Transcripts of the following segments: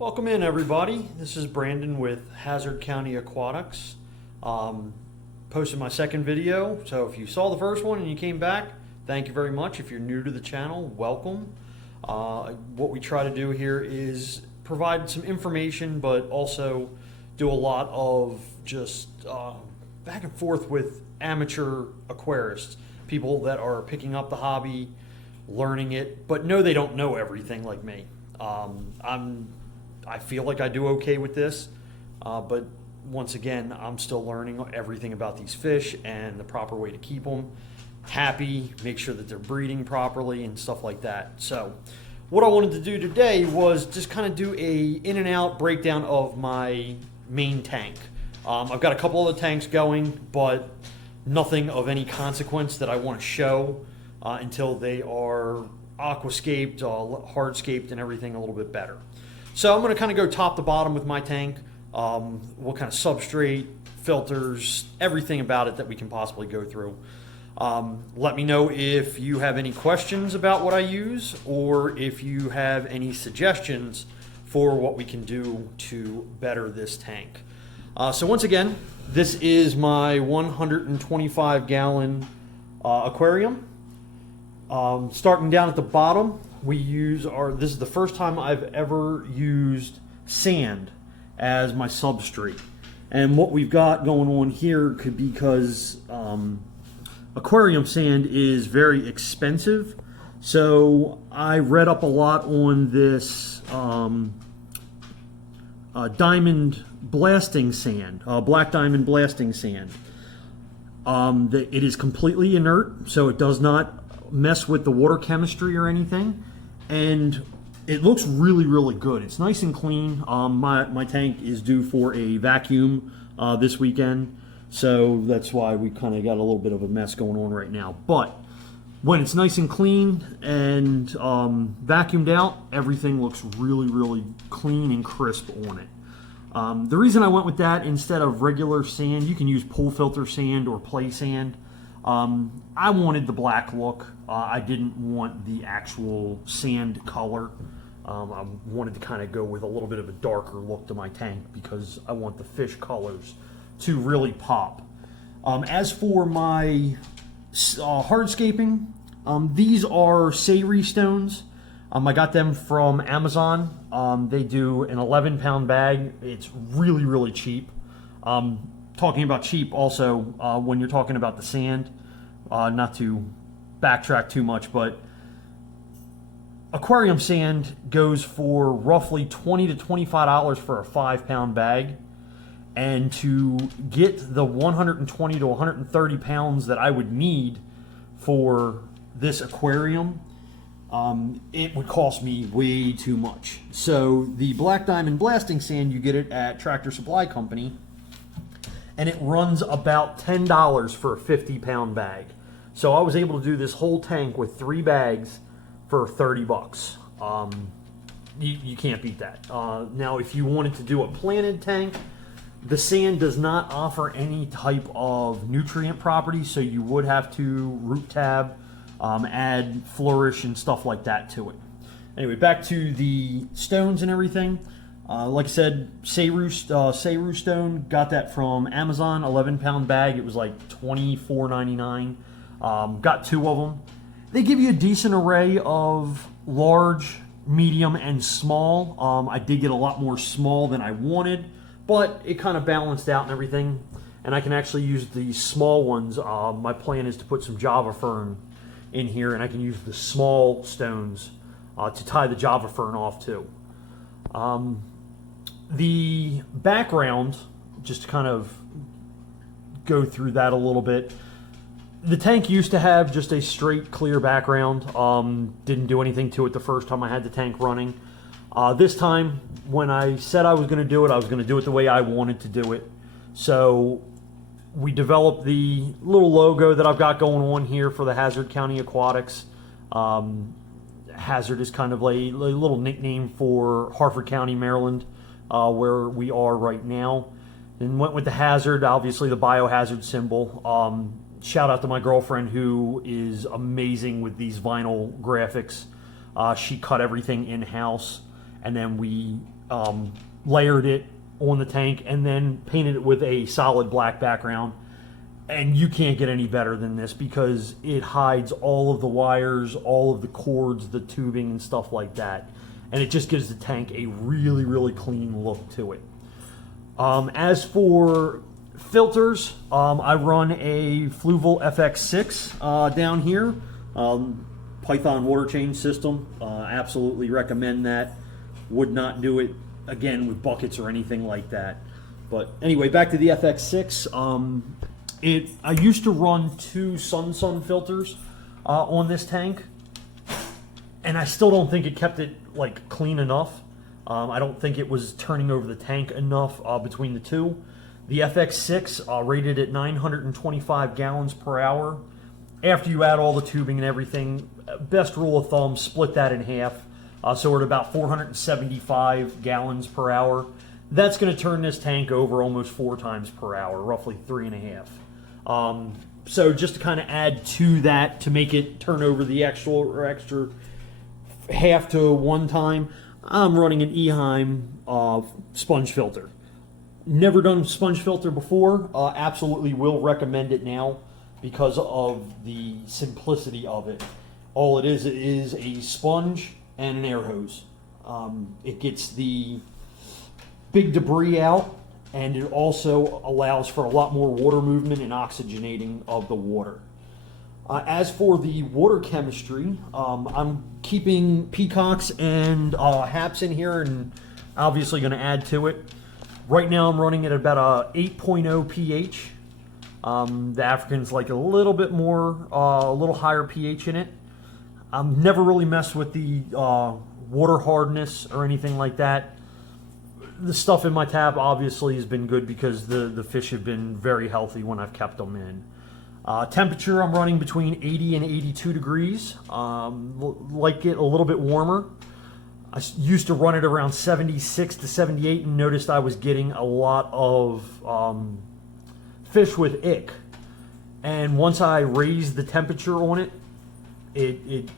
Welcome in, everybody. This is Brandon with Hazard County Aquatics. Posted my second video, so if you saw the first one and you came back, thank you very much. If you're new to the channel, welcome. What we try to do here is provide some information, but also do a lot of just back and forth with amateur aquarists, people that are picking up the hobby, learning it, but know they don't know everything like me. I feel like I do okay with this, but once again, I'm still learning everything about these fish and the proper way to keep them happy, make sure that they're breeding properly and stuff like that. So what I wanted to do today was just kind of do a in and out breakdown of my main tank. I've got a couple other tanks going, but nothing of any consequence that I want to show until they are aquascaped, hardscaped, and everything a little bit better. So I'm going to kind of go top to bottom with my tank, what kind of substrate, filters, everything about it that we can possibly go through. Let me know if you have any questions about what I use or if you have any suggestions for what we can do to better this tank. So once again, this is my 125 gallon aquarium. Starting down at the bottom, this is the first time I've ever used sand as my substrate. And what we've got going on here could be because aquarium sand is very expensive. So I read up a lot on this diamond blasting sand, black diamond blasting sand. It is completely inert, so it does not mess with the water chemistry or anything, and it looks really, really good. It's nice and clean. My tank is due for a vacuum this weekend, so that's why we kind of got a little bit of a mess going on right now. But when it's nice and clean and vacuumed out, everything looks really, really clean and crisp on it. The reason I went with that instead of regular sand, you can use pool filter sand or play sand. I wanted the black look. I didn't want the actual sand color. I wanted to kind of go with a little bit of a darker look to my tank because I want the fish colors to really pop. As for my hardscaping, these are Sayri stones. I got them from Amazon. They do an 11-pound bag. It's really, really cheap. Talking about cheap also, when you're talking about the sand, not to backtrack too much, but aquarium sand goes for roughly $20 to $25 for a 5-pound bag. And to get the 120 to 130 pounds that I would need for this aquarium, it would cost me way too much. So the black diamond blasting sand, you get it at Tractor Supply Company, and it runs about $10 for a 50-pound bag. So I was able to do this whole tank with 3 bags for 30 bucks. You can't beat that. Now, if you wanted to do a planted tank, the sand does not offer any type of nutrient property, so you would have to root tab, add flourish and stuff like that to it. Anyway, back to the stones and everything. Like I said, Sayru stone, got that from Amazon, 11-pound bag. It was like $24.99. Got 2 of them. They give you a decent array of large, medium, and small. I did get a lot more small than I wanted, but it kind of balanced out and everything. And I can actually use the small ones. My plan is to put some Java fern in here, and I can use the small stones to tie the Java fern off too. The background, just to kind of go through that a little bit. The tank used to have just a straight clear background. Didn't do anything to it the first time I had the tank running. This time, when I said I was going to do it, I was going to do it the way I wanted to do it. So we developed the little logo that I've got going on here for the Hazard County Aquatics. Hazard is kind of a little nickname for Harford County, Maryland, where we are right now. And went with the hazard, obviously the biohazard symbol. Shout out to my girlfriend who is amazing with these vinyl graphics. She cut everything in-house, and then we layered it on the tank, and then painted it with a solid black background. And you can't get any better than this because it hides all of the wires, all of the cords, the tubing, and stuff like that. And it just gives the tank a really, really clean look to it. As for filters, I run a Fluval FX6 down here. Python water change system. Absolutely recommend that. Would not do it again with buckets or anything like that. But anyway, back to the FX6. I used to run 2 Sun filters on this tank, and I still don't think it kept it like clean enough. I don't think it was turning over the tank enough between the two. The FX6 rated at 925 gallons per hour. After you add all the tubing and everything, best rule of thumb, split that in half. So we're at about 475 gallons per hour. That's going to turn this tank over almost 4 times per hour, roughly 3.5. So just to kind of add to that to make it turn over the extra half to 1 time, I'm running an Eheim sponge filter. Never done sponge filter before. Absolutely will recommend it now because of the simplicity of it. All it is a sponge and an air hose. It gets the big debris out, and it also allows for a lot more water movement and oxygenating of the water. As for the water chemistry, I'm keeping Peacocks and Haps in here, and obviously going to add to it. Right now I'm running at about a 8.0 pH. The African's like a little bit more, a little higher pH in it. I've never really messed with the water hardness or anything like that. The stuff in my tap obviously has been good because the fish have been very healthy when I've kept them in. Temperature, I'm running between 80 and 82 degrees. Like it a little bit warmer. I used to run it around 76 to 78 and noticed I was getting a lot of fish with ick. And once I raised the temperature on it,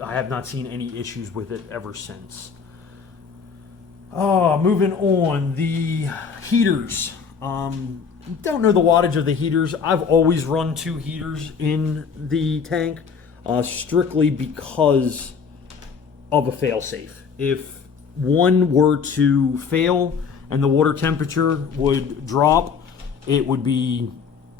I have not seen any issues with it ever since. Moving on, the heaters. Don't know the wattage of the heaters. I've always run 2 heaters in the tank, strictly because of a fail-safe. If one were to fail and the water temperature would drop, it would be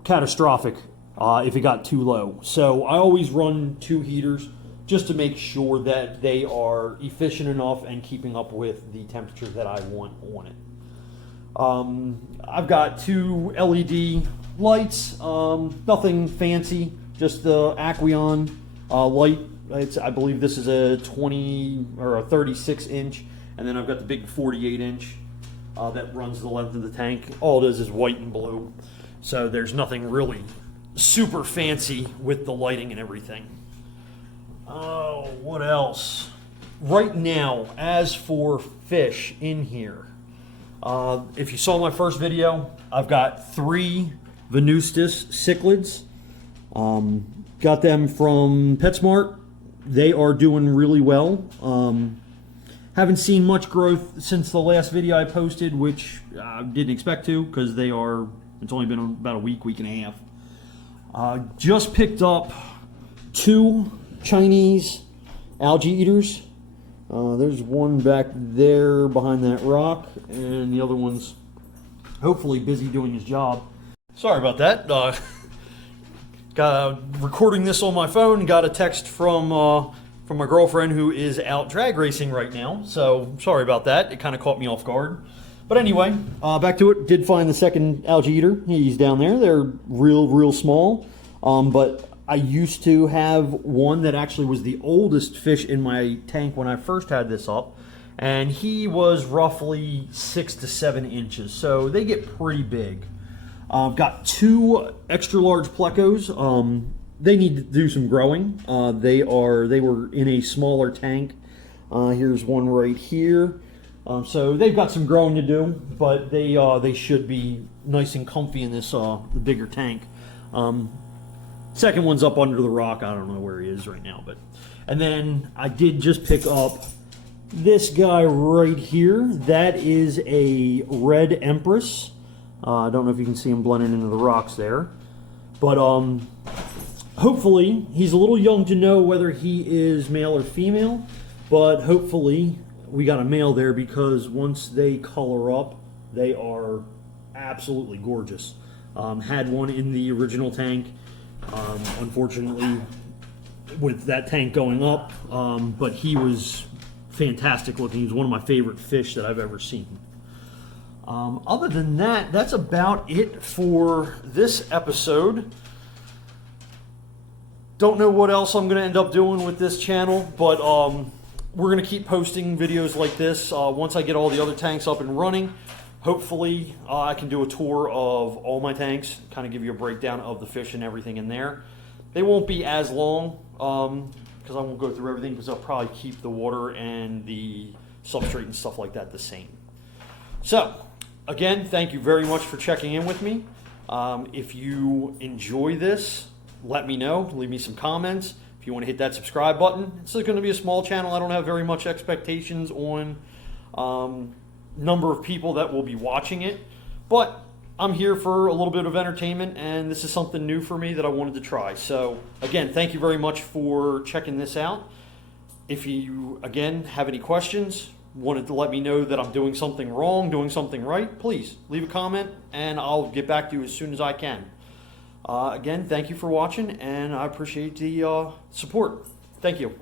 catastrophic if it got too low. So I always run 2 heaters just to make sure that they are efficient enough and keeping up with the temperature that I want on it. I've got 2 LED lights, nothing fancy, just the Aqueon light. I believe this is a 20 or a 36 inch, and then I've got the big 48 inch that runs the length of the tank. All it is white and blue, so there's nothing really super fancy with the lighting and everything. Oh, what else? Right now, as for fish in here, if you saw my first video, I've got 3 Venustus cichlids. Got them from PetSmart. They are doing really well. Haven't seen much growth since the last video I posted, which I didn't expect to because it's only been about a week and a half. Just picked up 2 Chinese algae eaters. There's one back there behind that rock, and the other one's hopefully busy doing his job. Sorry about that. Recording this on my phone, got a text from my girlfriend who is out drag racing right now, so sorry about that. It kind of caught me off guard. But anyway, back to it. Did find the second algae eater. He's down there. They're real small, but I used to have one that actually was the oldest fish in my tank when I first had this up, and he was roughly 6 to 7 inches, so they get pretty big. I've got 2 extra large plecos. They need to do some growing. They were in a smaller tank. Here's one right here. So they've got some growing to do, but they should be nice and comfy in this the bigger tank. Second one's up under the rock. I don't know where he is right now, and then I did just pick up this guy right here, that is a red Empress. I don't know if you can see him blending into the rocks there. But hopefully, he's a little young to know whether he is male or female. But hopefully, we got a male there because once they color up, they are absolutely gorgeous. Had one in the original tank. Unfortunately, with that tank going up, but he was fantastic looking. He was one of my favorite fish that I've ever seen. Other than that, that's about it for this episode. Don't know what else I'm going to end up doing with this channel, but we're going to keep posting videos like this. Once I get all the other tanks up and running, hopefully I can do a tour of all my tanks, kind of give you a breakdown of the fish and everything in there. They won't be as long because I won't go through everything, because I'll probably keep the water and the substrate and stuff like that the same. So, again, thank you very much for checking in with me. If you enjoy this, let me know. Leave me some comments. If you want to hit that subscribe button. It's going to be a small channel. I don't have very much expectations on number of people that will be watching it. But I'm here for a little bit of entertainment, and this is something new for me that I wanted to try. So, again, thank you very much for checking this out. If you, again, have any questions, wanted to let me know that I'm doing something wrong, doing something right, please leave a comment, and I'll get back to you as soon as I can. Again, thank you for watching, and I appreciate the support. Thank you.